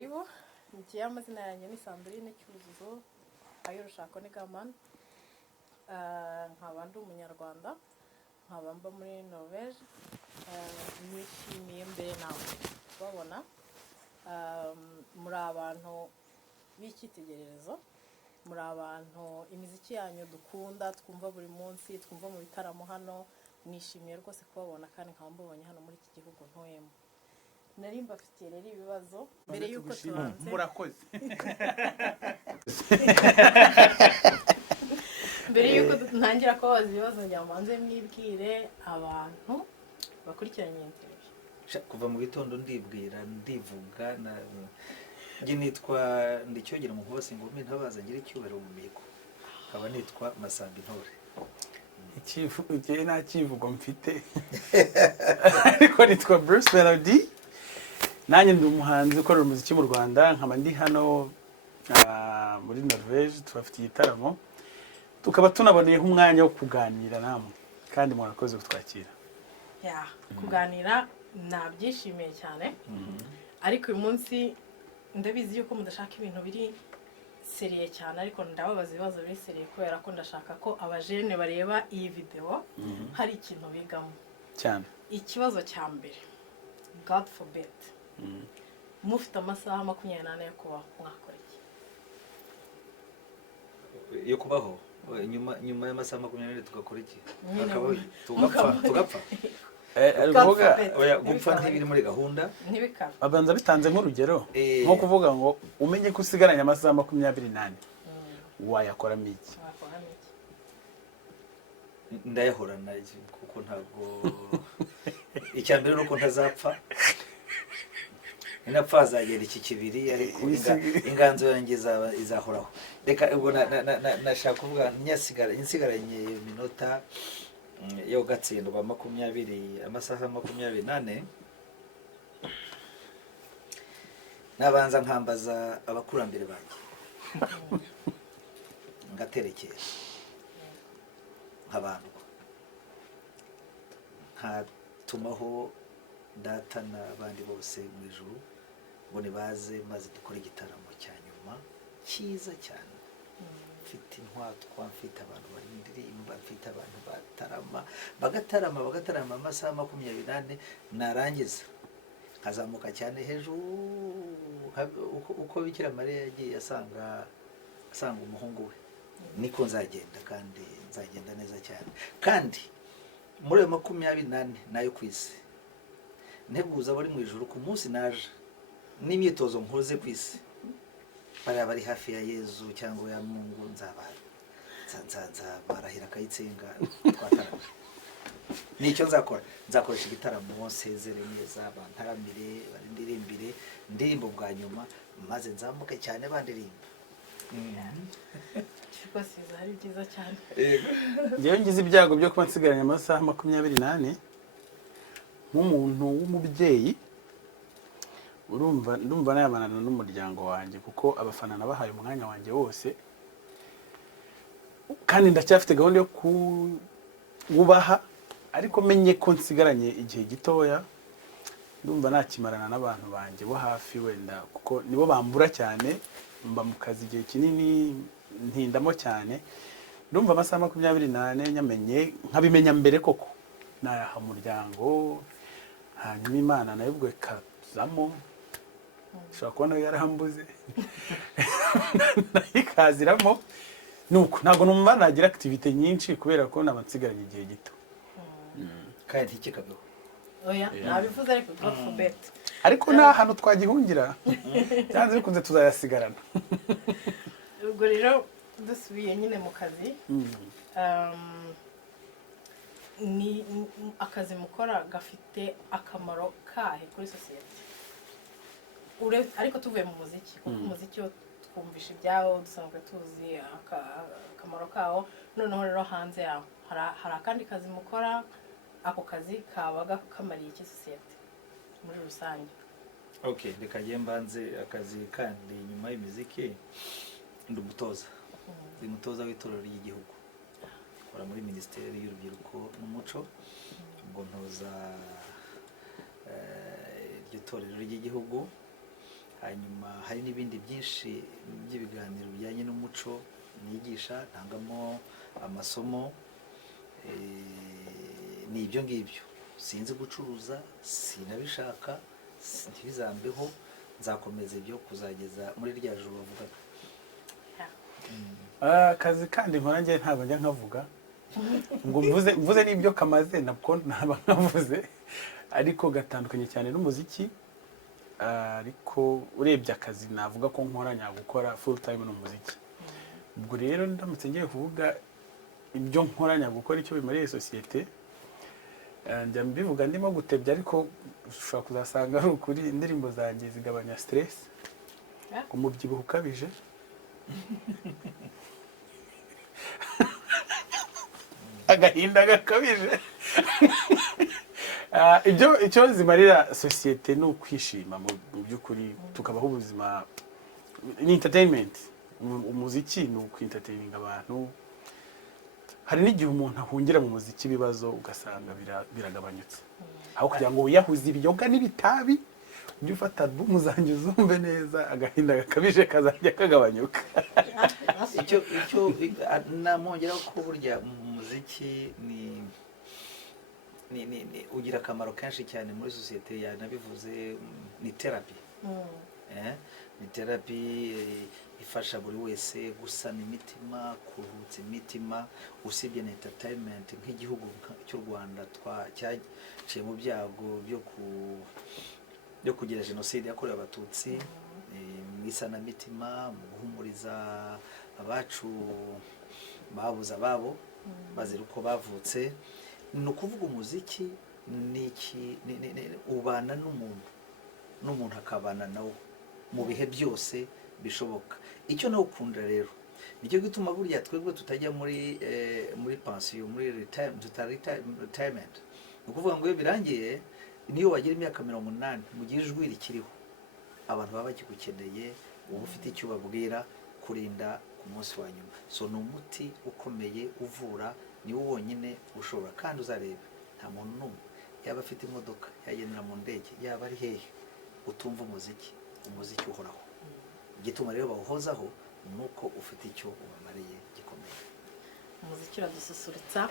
Ibo ngiye amazina yanjye ni Sandrine Cyuzuzo ayo rushako ni Gaman nkaba ndi umunyarwanda nkaba mba muri Norway nishimiye mbere nawe babona muri abantu b'icyitegererezo muri abantu imiziki yanyu dukunda twumva buri munsi twumva mu bitaramo hano nishimiye rwose kubabona kandi nkaba mbonye hano muri iki gihugu ntuyemo nari mbafitiye rero ibibazo mbere yuko tubanze murakoze mbere yuko ntangira kubaza ibibazo njyamanze mwibwire abantu bakurikiranye interview kuva mu gitondo ndibwira ndivuga na ngi nitwa ndicyogera mu hose ngo mbe ntabaza ngira icyubero mu mihigo nkaba nitwa Massamba Intore ikivugo nta kivugo mfite ariko nitwa Bruce Melodie nanjye ndi umuhanzi ukorera umuziki mu Rwanda nkaba ndi hano muri Norway tubafite igitaramo tukaba tunaboneyeho umwanya wo kuganira namwe kandi murakoze kutwakira kuganira nabyishimiye cyane ariko uyu munsi ndabizi yuko mudashaka ibintu biri seriye cyane ariko ndababaza ibibazo biri seriye kubera ko ndashaka ko abajene bareba iyi video hari ikintu bigamo cyane. Ikibazo cya mbere God forbid mufite amasaha 28 yo kubaho mwakora iki? Yo kubaho nyuma y'amasaha 24 tugakora iki? Tugapfa gupfa ntibiri muri gahunda ntibikaba abanza bitanze nk'urugero nko kuvuga ngo umenye ko usigaranye amasaha 28 wayakoramo iki? Ndayahorana kuko ntabwo icyambere nuko ntazapfa inapfa azagera iki kibiri ariko inganzo yanjye izahoraho reka ubwo nashaka kuvuga insigaranye minota yo gatsindwa 20 amasaha 28 nabanza nkambaza abakurambere banjye ngaterekera nk'abantu nkatumaho data n'abandi bose mu ijuru ngo nibaze maze dukora igitaramo cya nyuma cyiza cyane mfite intwatwa mfite abantu bari indirimba mfite abantu bagatarama amasaha 28 narangiza nkazamuka cyane hejuru uko Bikira Mariya yagiye asanga umuhungu we niko nzagenda kandi nzagenda neza cyane kandi muri 28 nayo kwisi nteguza bari mu ijuru ku munsi naje n'imyitozo nkoze kwisi bari hafi ya Yezu cyangwa ya Mungu barahira kayitsenga twatarama nicyo nzakoresha igitaramo nsezere neza bantaramire barindirimbire ndirimbo bwa nyuma maze nzamuke cyane bandirimba Cyuzuzo hari byiza cyane ngewe ngize ibyago byo kuba nsigaranye amasaha 28 nk'umuntu w'umubyeyi ndumva nayabanana n'umuryango wanjye kuko abafana nabahaye umwanya wanjye wose kandi ndacyafite gahunda yo kubaha ariko menye ko nsigaranye igihe gitoya ndumva nakimarana n'abantu banjye bo hafi wenda kuko nibo bambura cyane mba mu kazi igihe kinini ntindamo cyane ndumva amasaha 28 nyamenye nkabimenya mbere koko nayaha umuryango hanyuma Imana nayo ubwo ikazamo ushobora kubona yarambuze ikaziramo nuko ntabwo numva nagira activity nyinshi kubera ko nabansigaranye igihe gito kandi ntikikabeho oya nabivuze ariko God forbid ariko nta hantu twagihungira byanze bikunze tuzayasigarana ubwo rero dusubiye nyine mu kazi ni akazi mukora gafite akamaro kahe kuri society ariko tuvuye mu muziki kuko umuziki twumvisha ibyawo dusanzwe tuzi akamaro kawo noneho rero hanze yawo hari akandi kazi mukora ako kazi kabaga kamariye iki society muri rusange? Okay, reka mbanze akazi kandi nyuma y'imiziki ndi umutoza w'itorero ry'igihugu akora muri Minisiteri y'Urubyiruko n'Umuco ngo ntoza iryo torero ry'igihugu hanyuma hari n'ibindi byinshi by'ibiganiro bijyanye n'umuco nigisha, ntangamo amasomo, ni ibyo ngibyo. Sinzi gucuruza, sinabishaka, ntibizambeho, nzakomeza ibyo kuzageza muri rya joro bavugaga. Akazi kandi nkora njye ntabwo njya nkavuga ngo mvuze n'ibyo kamaze nabwo ntaba nkavuze, ariko gatandukanye cyane n'umuziki. Ariko urebye akazi navuga ko nkora nyagukora full time n'umuziki. Ubwo rero ndamutse ngiye kuvuga ibyo nkora nyagukora icyo bimariye sosiyete, njya mbivuga ndimo gutebya, ariko ushobora kuzasanga ari ukuri. Indirimbo zanjye zigabanya stress, umubyibuho ukabije, agahinda gakabije. Icyo zimarira sosiyete ni ukwishima mu by'ukuri, tukabaho ubuzima. Ni entertainment, umuziki ni ukwintertaining abantu. Hari n'igihe umuntu ahungira mu muziki ibibazo ugasanga biragabanyutse, aho kugira ngo wiyahuze ibiyoga n'ibitabi, ujye ufata album zanjye uzumve neza, agahinda gakabije kazajya kagabanyuka. icyo namongeraho ko burya umuziki ugira akamaro kenshi cyane muri sosiyete. Yanabivuze, ni therapy. Ni therapy ifasha buri wese gusana imitima, kuruhutsa imitima. Usibye na entertainment, nk'igihugu cy'u Rwanda cyaciye mu byago byo kugira jenoside yakorewe abatutsi, mu isanamitima, mu guhumuriza abacu babuze ababo bazira uko bavutse. Ni ukuvuga umuziki ubana n'umuntu akabana nawe mu bihe byose bishoboka. Icyo nawe ukunda rero nicyo gituma burya twebwe tutajya muri pension, muri retirement. Ni ukuvuga ngo iyo birangiye, niyo wagira imyaka 80, mu gihe ijwi rikiriho, abantu baba bakigukeneye, uba ufite icyo ubabwira kurinda ku munsi wa nyuma. So ni umuti ukomeye uvura, niwo wonyine ushobora. Kandi uzareba, nta muntu n'umwe yaba afite imodoka, yagendera mu ndege, yaba ari hehe, utumva umuziki uhoraho. Igituma rero bawuhozaho ni uko ufite icyo ubamariye gikomeye. Umuziki uradususurutsa.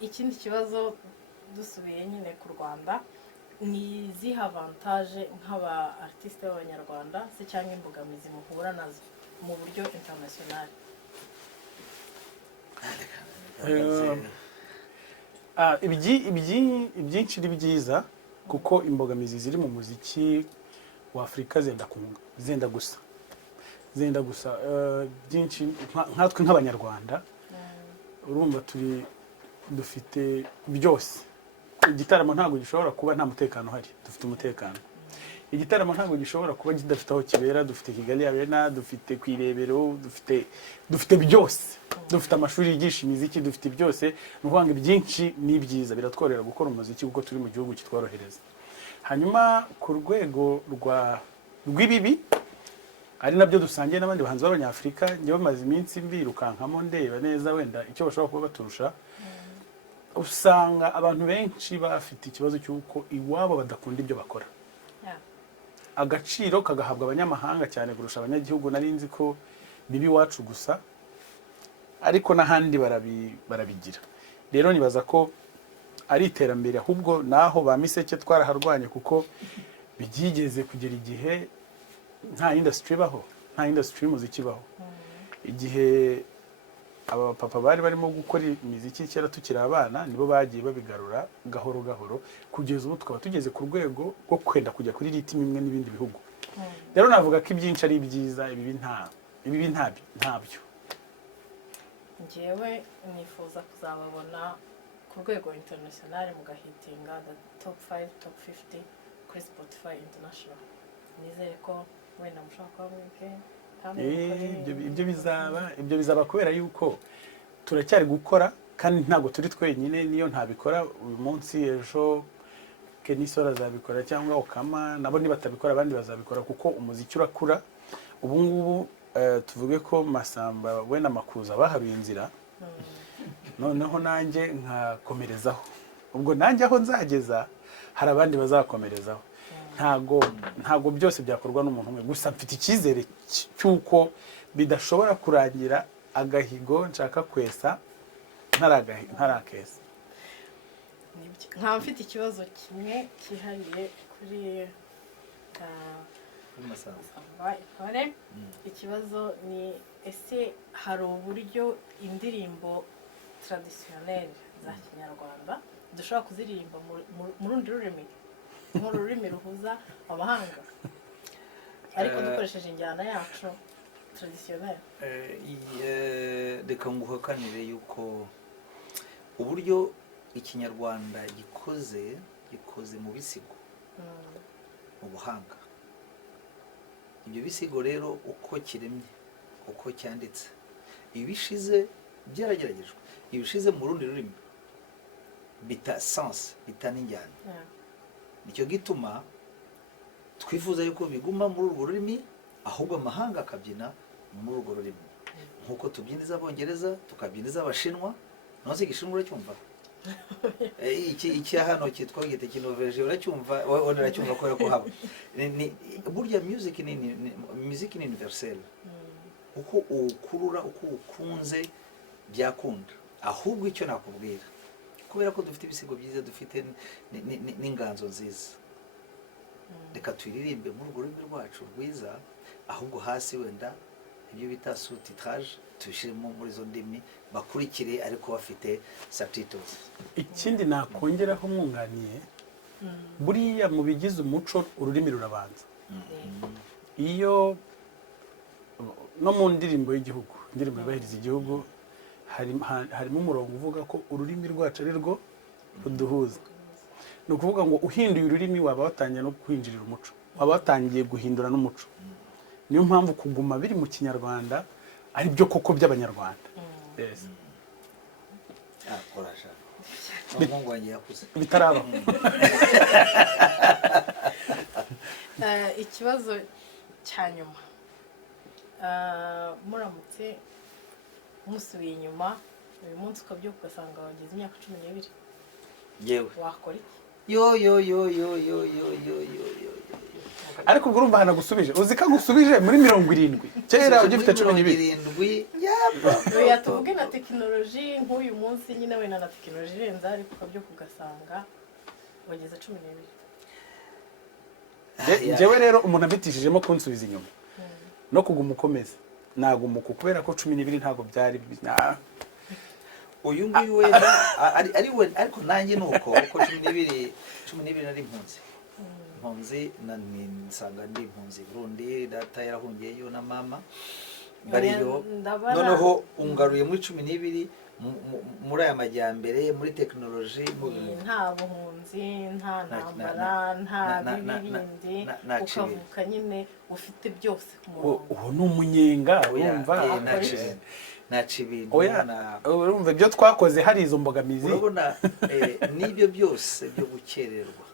Ikindi kibazo, dusubiye nyine ku Rwanda, ni izihe avantage nk'aba artiste b'abanyarwanda se cyangwa imbogamizi muhura nazo mu buryo international? Ibyinshi ni byiza, kuko imbogamizi ziri mu muziki wa Afurika zenda gusa byinshi. Nkatwe nk'abanyarwanda, urumva dufite byose. Igitaramo ntabwo gishobora kuba nta mutekano uhari, dufite umutekano. Igitaramo ntabwo gishobora kuba kidafite aho kibera, dufite Kigali Arena, dufite Kwirebero, dufite byose. Dufite amashuri yigisha imiziki, dufite byose. Ni ukuvuga ngo ibyinshi ni byiza, biratworera gukora umuziki kuko turi mu gihugu kitworohereza. Hanyuma ku rwego rw'ibibi, ari nabyo dusangiye n'abandi bahanzi b'Abanyafurika, njyewe bamaze iminsi mbirukankamo ndeba neza wenda icyo bashobora kuba baturusha. Usanga abantu benshi bafite ikibazo cy'uko iwabo badakunda ibyo bakora. Agaciro kagahabwa abanyamahanga cyane kurusha abanyagihugu. Nari nzi ko bibi iwacu gusa, ariko n'ahandi barabigira. Rero nibaza ko ari iterambere, ahubwo naho ba miseke twaraharwanye, kuko byigeze kugera igihe nta industry baho, nta industry y'umuziki baho. Igihe aba papa bari barimo gukora imiziki kera tukiri abana, nibo bagiye babigarura gahoro gahoro, kugeza ubu tukaba tugeze ku rwego rwo kwenda kujya kuri ritime imwe n'ibindi bihugu. Rero navuga ko ibyinshi ari byiza, ibibi ntabyo. Njyewe nifuza kuzababona ku rwego international mugahitinga the top 5, top 50 kuri Spotify International. Nizere ko wenda mushaka kuba mwebwe ibyo bizaba kubera yuko turacyari gukora, kandi ntabwo turi twenyine. Niyo ntabikora uyu munsi, ejo Kenisora azabikora cyangwa Okama, nabo nibatabikora abandi bazabikora, kuko umuziki urakura. Ubu ngubu tuvuge ko Massamba we na Makuza baharuye inzira, noneho nanjye nkakomerezaho. Ubwo nanjye aho nzageza hari abandi bazakomerezaho. ntago byose byakorwa n'umuntu umwe gusa mfite icyizere cy'uko bidashobora kurangira agahigo nshaka kwesa ntarakesa. nkaba mfite ikibazo kimwe cyihariye kuri Massamba Intore. Ikibazo ni ese hari uburyo indirimbo traditionnel za kinyarwanda dushobora kuziririmba mu rundi rurimi nk'ururimi ruhuza amahanga ariko dukoresheje injyana yacu traditionnel? Reka nguhakanire yuko uburyo ikinyarwanda gikoze mu bisigo, mu buhanga. Ibyo bisigo rero uko kiremye, uko cyanditse, ibishize byarageragejwe, ibishize mu rundi rurimi bita sens, bita n'injyana. Nicyo gituma twifuza yuko biguma muri urwo rurimi, ahubwo amahanga akabyina muri urwo rurimi, nk'uko tubyiniza abongereza, tukabyiniza abashinwa. Nonse igishinwa uracyumva? Iki hano cyitwa gite kinoveje uracyumva? Wone uracyumva ko haba burya music ni universel. Uko ukurura, uko ukunze byakunda. Ahubwo icyo nakubwira, kubera ko dufite ibisigo byiza, dufite n'inganzo nziza, reka tuyiririmbe muri urwo rurimi rwacu rwiza, ahubwo hasi wenda ibyo bita sous-titrage tubishyiremo muri izo ndimi, bakurikire ariko bafite subtitles. Ikindi nakongeraho mwunganiye, buriya mu bigize umuco ururimi rurabanza. Iyo no mu ndirimbo y'igihugu, indirimbo yubahiriza igihugu, harimo umurongo uvuga ko ururimi rwacu ari rwo ruduhuza. Ni ukuvuga ngo uhinduye ururimi waba watangiye no kwinjirira umuco, waba watangiye guhindura n'umuco. Niyo mpamvu kuguma biri mu kinyarwanda ari byo koko by'abanyarwanda. Bitarabaho. Ikibazo cya nyuma, muramutse musubiye inyuma uyu munsi ukabyuka ugasanga wageze imyaka 12, yewe wakora iki? yo ariko ubwo urumva hanagusubije, uzi ko agusubije muri 70 kera ugifite 12. Oya tuvuge na tekinoloji nk'uyu munsi nyine wenda na tekinoloji irenza, ariko ukabyuka ugasanga wageze 12. Jewe rero umuntu abitishijemo kunsubiza inyuma no kuguma ukomeza, naguma kubera ko 12 ntago byari uyu nguyu wenda ari we, ariko nanjye nuko 12 nari impunzi nsanga ndi impunzi Burundi, data yarahungiyeyo na mama bariyo, noneho ungaruye muri 12 muri aya majyambere, muri tekinoloji, nta buhunzi, nta ntambara, nta bibindi, ukavuka nyine ufite byose ku murongo. Uwo ni umunyenga, urumva naca ibintu. Urumva ibyo twakoze hari izo mbogamizi, urabona n'ibyo byose byo gukererwa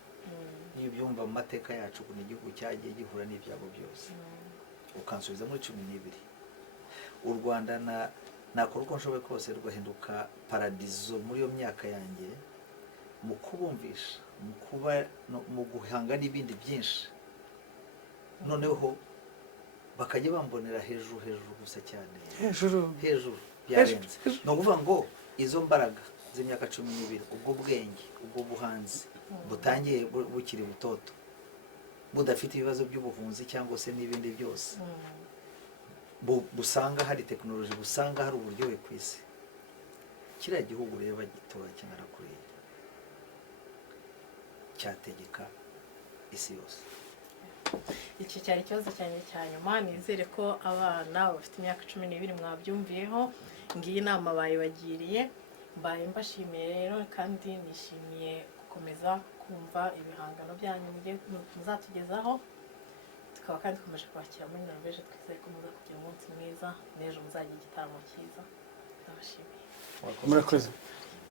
n'ibyumva mu mateka yacu, ko n'igihugu cyagiye gihura n'ibyabo byose, ukansubiza muri 12. U Rwanda nakora uko nshoboye kose rugahinduka paradizo muri iyo myaka yanjye, mu kubumvisha, mu guhanga n'ibindi byinshi, noneho bakajya bambonera hejuru gusa cyane, hejuru byarenze. Ni ukuvuga ngo izo mbaraga z'imyaka 12, ubwo bwenge, ubwo buhanzi butangiye bukiri butoto, budafite ibibazo by'ubuhunzi cyangwa se n'ibindi byose, busanga hari tekinoloji, busanga hari uburyohe ku isi, kiriya gihugu rero bagitoya kingana kuriya cyategeka isi yose. Iki cyari ikibazo cyanjye cya nyuma. Nizere ko abana bafite imyaka 12 mwabyumviyeho, ngiyi inama bayibagiriye. Mbaye mbashimiye rero, kandi nishimiye gukomeza kumva ibihangano byanyu muzatugezaho, tukaba kandi dukomeje kwakira muri Norvège. Twizeye ko muza kugira umunsi mwiza, n'ejo muzagira igitaramo cyiza. Ndabashimiye. Murakoze.